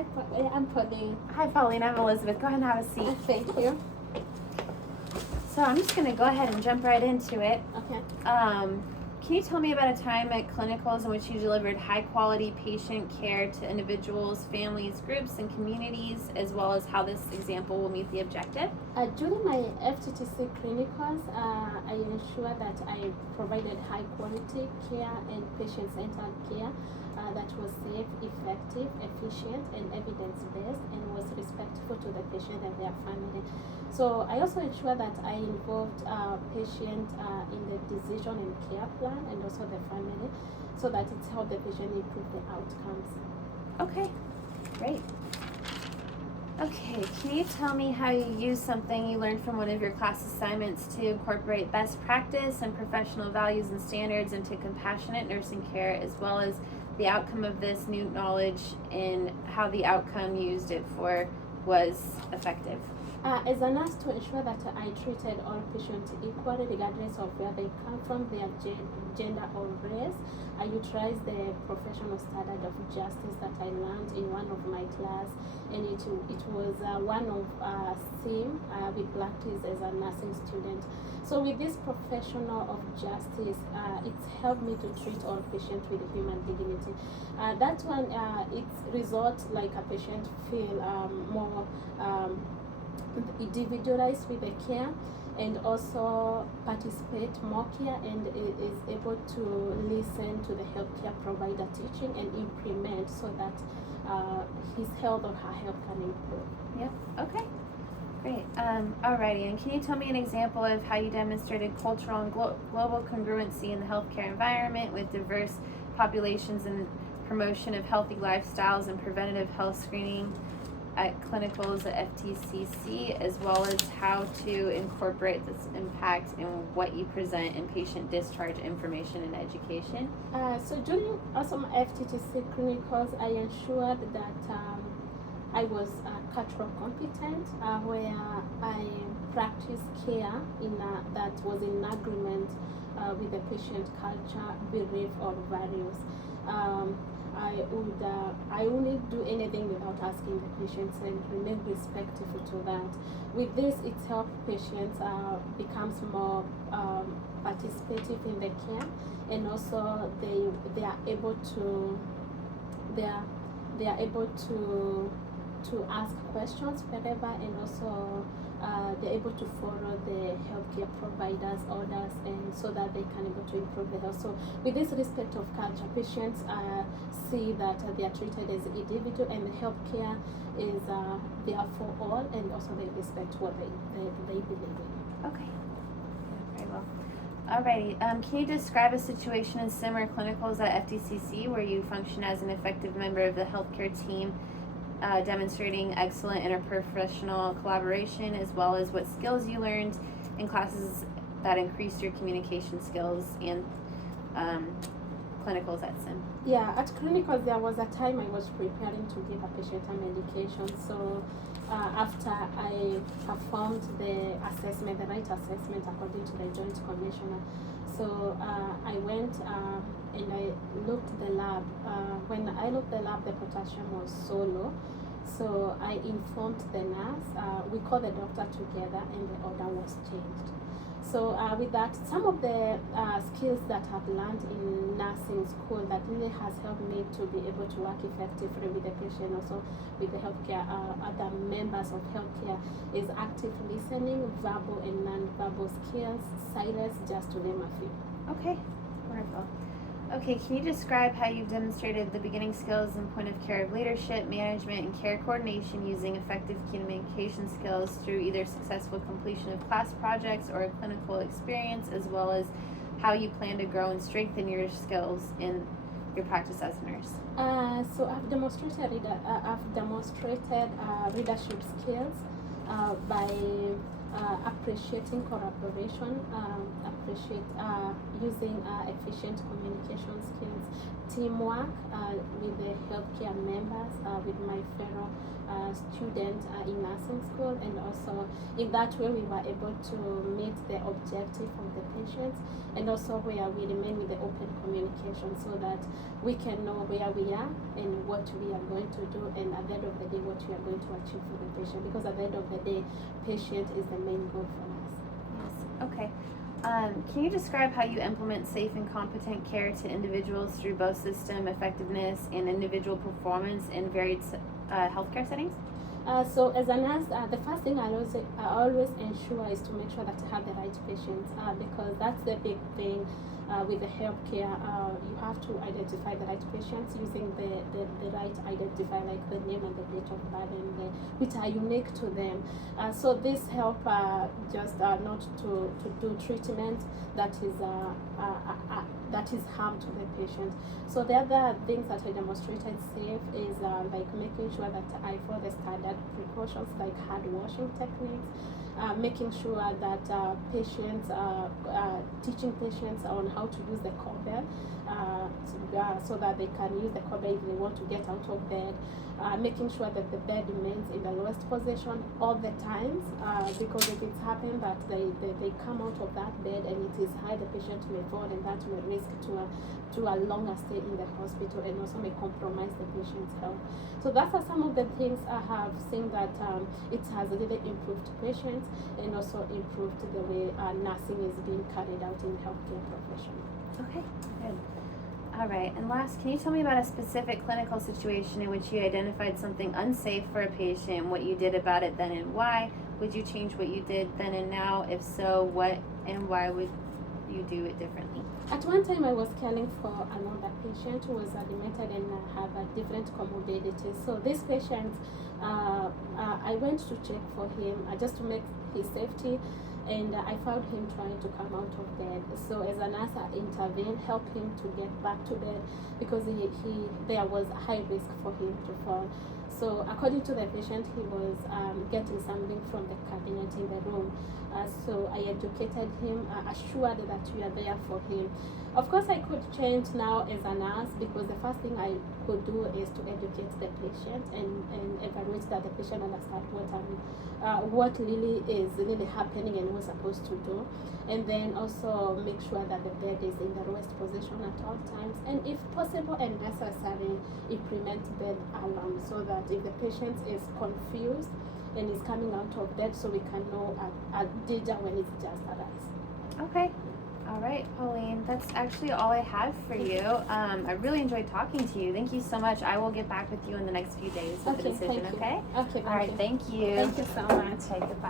I'm Pauline. Hi, Pauline. I'm Elizabeth. Go ahead and have a seat. Thank you. So I'm just going to go ahead and jump right into it. Okay. Can you tell me about a time at clinicals in which you delivered high-quality patient care to individuals, families, groups, and communities, as well as how this example will meet the objective? During my FTTC clinicals, I ensured that I provided high-quality care and patient-centered care that was safe, effective, efficient, and evidence-based, and was respectful to the patient and their family. So I also ensure that I involved patient in the decision and care plan, and also the family, so that it helped the patient improve the outcomes. Okay, great. Okay, can you tell me how you use something you learned from one of your class assignments to incorporate best practice and professional values and standards into compassionate nursing care, as well as the outcome of this new knowledge and how the outcome you used it for was effective? As a nurse, to ensure that I treated all patients equally, regardless of where they come from, their gender or race, I utilized the professional standard of justice that I learned in one of my class, and it was one of theme we practice as a nursing student. So with this professional of justice, it's helped me to treat all patients with human dignity. That one, it results like a patient feel more individualized with the care, and also participate more care, and is able to listen to the healthcare provider teaching and implement, so that his health or her health can improve. Yep. Okay. Great. Alrighty. And can you tell me an example of how you demonstrated cultural and global congruency in the healthcare environment with diverse populations and promotion of healthy lifestyles and preventative health screening at clinicals at FTCC, as well as how to incorporate this impact in what you present in patient discharge information and education? So during also my FTTC clinicals, I ensured that I was cultural competent, where I practiced care that was in agreement with the patient culture, belief, or values. I wouldn't do anything without asking the patients and remain respectful to that. With this, it helps patients becomes more participative in the care, and also they are able to ask questions wherever, and also they're able to follow the healthcare providers' orders, and so that they can able to improve the health. So with this respect of culture, patients see that they are treated as individual, and the healthcare is there for all, and also they respect what they believe in. Okay. Very well. Alrighty. Can you describe a situation in similar clinicals at FTCC where you function as an effective member of the healthcare team, demonstrating excellent interprofessional collaboration, as well as what skills you learned in classes that increased your communication skills and clinicals at SIM? Yeah, at clinicals there was a time I was preparing to give a patient a medication. So after I performed the assessment, the right assessment according to the Joint Commissioner, so I went and I looked the lab. When I looked the lab, the potassium was so low. So I informed the nurse. We called the doctor together, and the order was changed. So with that, some of the skills that I've learned in nursing school that really has helped me to be able to work effectively with the patient, also with the healthcare, other members of healthcare, is active listening, verbal and non-verbal skills, silence, just to name a few. Okay, wonderful. Okay, can you describe how you've demonstrated the beginning skills and point of care of leadership, management, and care coordination using effective communication skills through either successful completion of class projects or a clinical experience, as well as how you plan to grow and strengthen your skills in your practice as a nurse? So I've demonstrated leadership skills by appreciating collaboration, appreciate using efficient communication skills, teamwork with the healthcare members, with my fellow students in nursing school, and also in that way we were able to meet the objective of the patients, and also where we remain with the open communication so that we can know where we are and what we are going to do, and at the end of the day what we are going to achieve for the patient, because at the end of the day patient is the main goal for us. Yes. Okay. Can you describe how you implement safe and competent care to individuals through both system effectiveness and individual performance in varied healthcare settings? So as a nurse, the first thing I always ensure is to make sure that I have the right patients, because that's the big thing with the healthcare. You have to identify the right patients using the right identifier, like the name and the date of birth, and which are unique to them. So this help just not to do treatment that is harm to the patient. So the other things that I demonstrated safe is like making sure that I follow the standard precautions like hand washing techniques, making sure that patients, teaching patients on how to use the cobble, so that they can use the cobble if they want to get out of bed, making sure that the bed remains in the lowest position all the times, because if it's happened that they come out of that bed and it is high, the patient may fall, and that may risk to a longer stay in the hospital, and also may compromise the patient's health. So those are some of the things I have seen that it has really improved patients and also improved the way nursing is being carried out in healthcare profession. Okay, good. All right, and last, can you tell me about a specific clinical situation in which you identified something unsafe for a patient, what you did about it then and why? Would you change what you did then and now? If so, what and why would you do it differently? At one time, I was caring for another patient who was demented and have a different comorbidities. So this patient, I went to check for him just to make his safety, and I found him trying to come out of bed. So as a nurse, I intervened, helped him to get back to bed because there was a high risk for him to fall. So according to the patient, he was getting something from the cabinet in the room. So I educated him, assured that we are there for him. Of course, I could change now as a nurse, because the first thing I could do is to educate the patient and evaluate that the patient understands what really is happening and what's supposed to do. And then also make sure that the bed is in the lowest position at all times, and if possible and necessary, implement bed alarm so that if the patient is confused and is coming out of bed, so we can know a danger when it's just arise. Okay. All right, Pauline, that's actually all I have for you. I really enjoyed talking to you. Thank you so much. I will get back with you in the next few days with the decision, okay? Okay, all right, thank you. Thank you so much. Okay, goodbye.